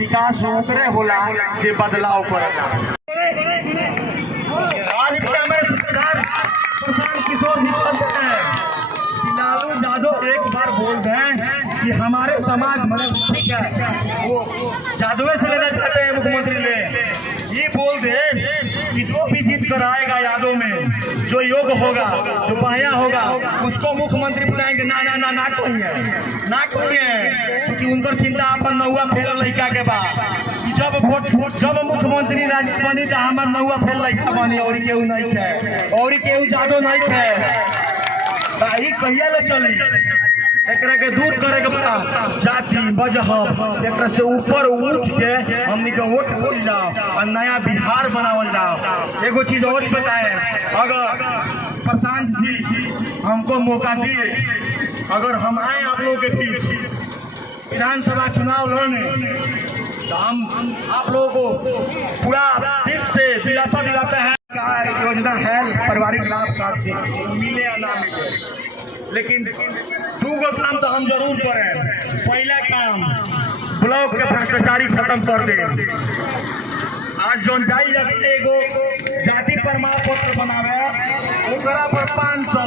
विकास ओकरे होला जे बदलाव करेगा। आज भी हमारे सूत्रधार प्रशांत किशोर जी कहते हैं कि लालू यादव एक बार बोल दें कि हमारे समाज मतलब ठीक है वो यादव से लेना चाहते हैं मुख्यमंत्री ले, ये बोल दे कि जो भी जीत कर आएगा यादव में जो योग्य होगा जो बढ़िया होगा उसको मुख्यमंत्री बनाएंगे। ना ना ना ना कहिए ना कहिए, क्योंकि उनकर चिंता अपन नौआ फेल लड़का के बाद जब मुख्यमंत्री राजीव बनी तो हमार नौआ फेल लड़का बनी और केहू नहीं है और केहू यादव नहीं है। कहिया ले चली एकरा के दूर करे के बता जाति मजहब एकरा से ऊपर उठ के हमनी के वोट हो जाओ और नया बिहार बनावल जाओ। एगो चीज और बताए, अगर प्रशांत जी हमको मौका दिए, अगर हम आए आप लोगों के बीच विधानसभा चुनाव लड़ने तो हम आप लोगों को पूरा दिल से दिलासा दिलाते हैं। योजना है पारिवारिक लाभ कार्ड से मिले या ना मिले, लेकिन दूगो काम तो हम जरूर करें। पहला काम ब्लॉक के भ्रष्टाचारी खत्म कर दे। आज जो जाई जाते एगो जाति प्रमाण पत्र बनावे ओकरा पर 500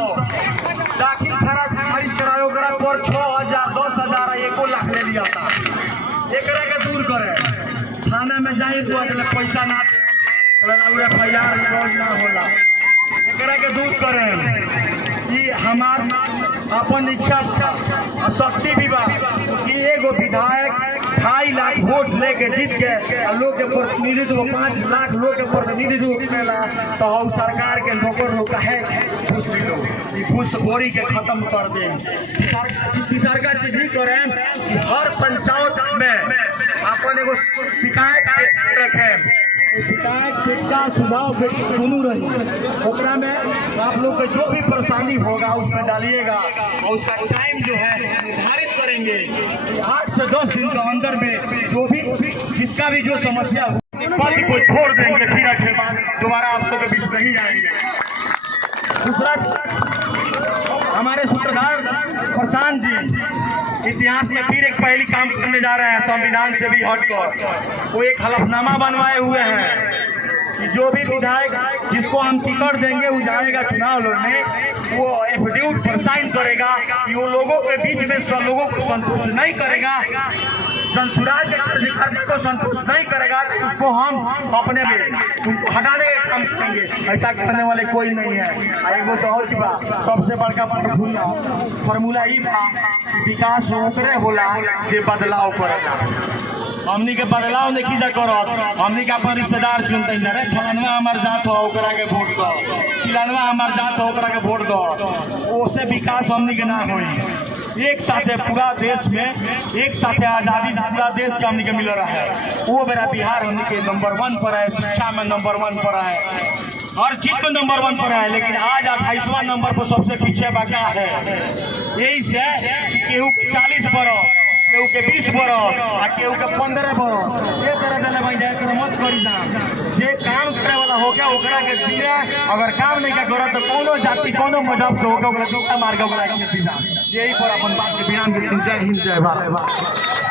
दाखिल खारिज करावे ओकरा पर 6000 10,000 1 लाख ले लिया था। एकरा के दूर करे। थाना में जाई तो अगले पैसा ना FIR रोज ना होला। एकरा के दूर करें कि हमार अपन इच्छा शक्ति भी बा कि एगो विधायक 2.5 लाख वोट लेके जीत के लोग के प्रतिनिधित्व 5 लाख लोग के प्रतिनिधित्व करेला तो हम सरकार के नौकर लोग है घूस लो घूसखोरी के खत्म कर दे। सरकार चीज ही करें कि हर पंचायत में अपन एगो शिकायत रखें, शिकायत शिक्षा सुझाव सुनू रही ओकरा में आप लोग के जो भी परेशानी होगा उसमें डालिएगा और उसका टाइम जो है निर्धारित करेंगे। 8 से 10 दिन के अंदर में जो भी जिसका भी जो समस्या हो पार्टी को छोड़ देंगे, फिर आखिर बाद दोबारा आप लोग के बीच नहीं आएंगे। दूसरा हमारे सूत्रधार प्रशांत जी इतिहास में फिर एक पहली काम करने जा रहे हैं, संविधान से भी हटकर वो एक हलफनामा बनवाए हुए हैं कि जो भी विधायक जिसको हम टिकट देंगे वो जाएगा चुनाव लड़ने, वो एफिडेविट पर साइन करेगा कि वो लोगों के बीच में सब लोगों को संतुष्ट नहीं करेगा, जनसुराज को संतुष्ट नहीं करेगा तो उसको हम अपने में उनको हटाने का काम करेंगे। ऐसा करने वाले कोई नहीं है। एगो तो और की बात सबसे बड़का फॉर्मूला ही था विकास ओकरे होला जे बदलाव करेगा। हमनी के बदलाव नहीं कीजा करत, हमनी के अपन रिश्तेदार चुनते हैं। रे फलानवा हमार जात हो ओकरा के वोट दो, चिलानवा हमार जात हो ओकरा के वोट दो, उससे विकास हमनी के ना होई। एक साथ पूरा देश में एक साथ आज़ादी पूरा देश के हमनी के मिल रहा है। वो मेरा बिहार हमनी के नंबर 1 पर है, शिक्षा में नंबर 1 पर है, हर चीज में नंबर 1 पर है, लेकिन आज 28वां नंबर पर सबसे पीछे बाका है। यही से केहू 40 बरस केहू के 20 बरस आ केहू के 15 बरस ये तरह दिले भाई जाए तो मत करी ना। जे काम करे वाला हो गया ओकरा के सीधा, अगर काम नहीं क्या करा तो कोनो जाति कोनो मजहब के होगा ओकरा चौका मार के ओकरा के सीधा। यही पर अपन बात के बयान देते। जय हिंद जय भारत।